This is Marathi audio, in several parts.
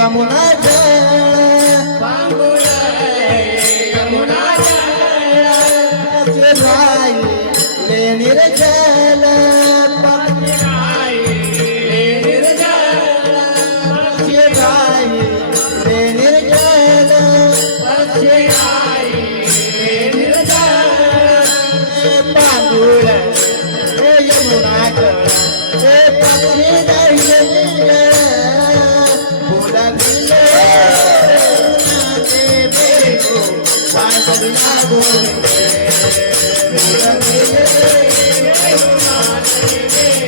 I'm Jamunaja जय जय श्री राम जय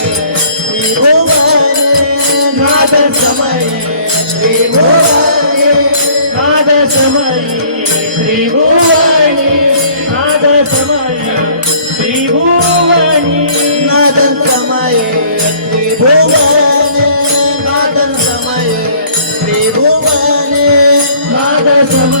भु कादमय त्रिभुवाणीशमय त्रिभुवाणी नादन सम त्रिभू खादन समे त्रिभुवाने नादम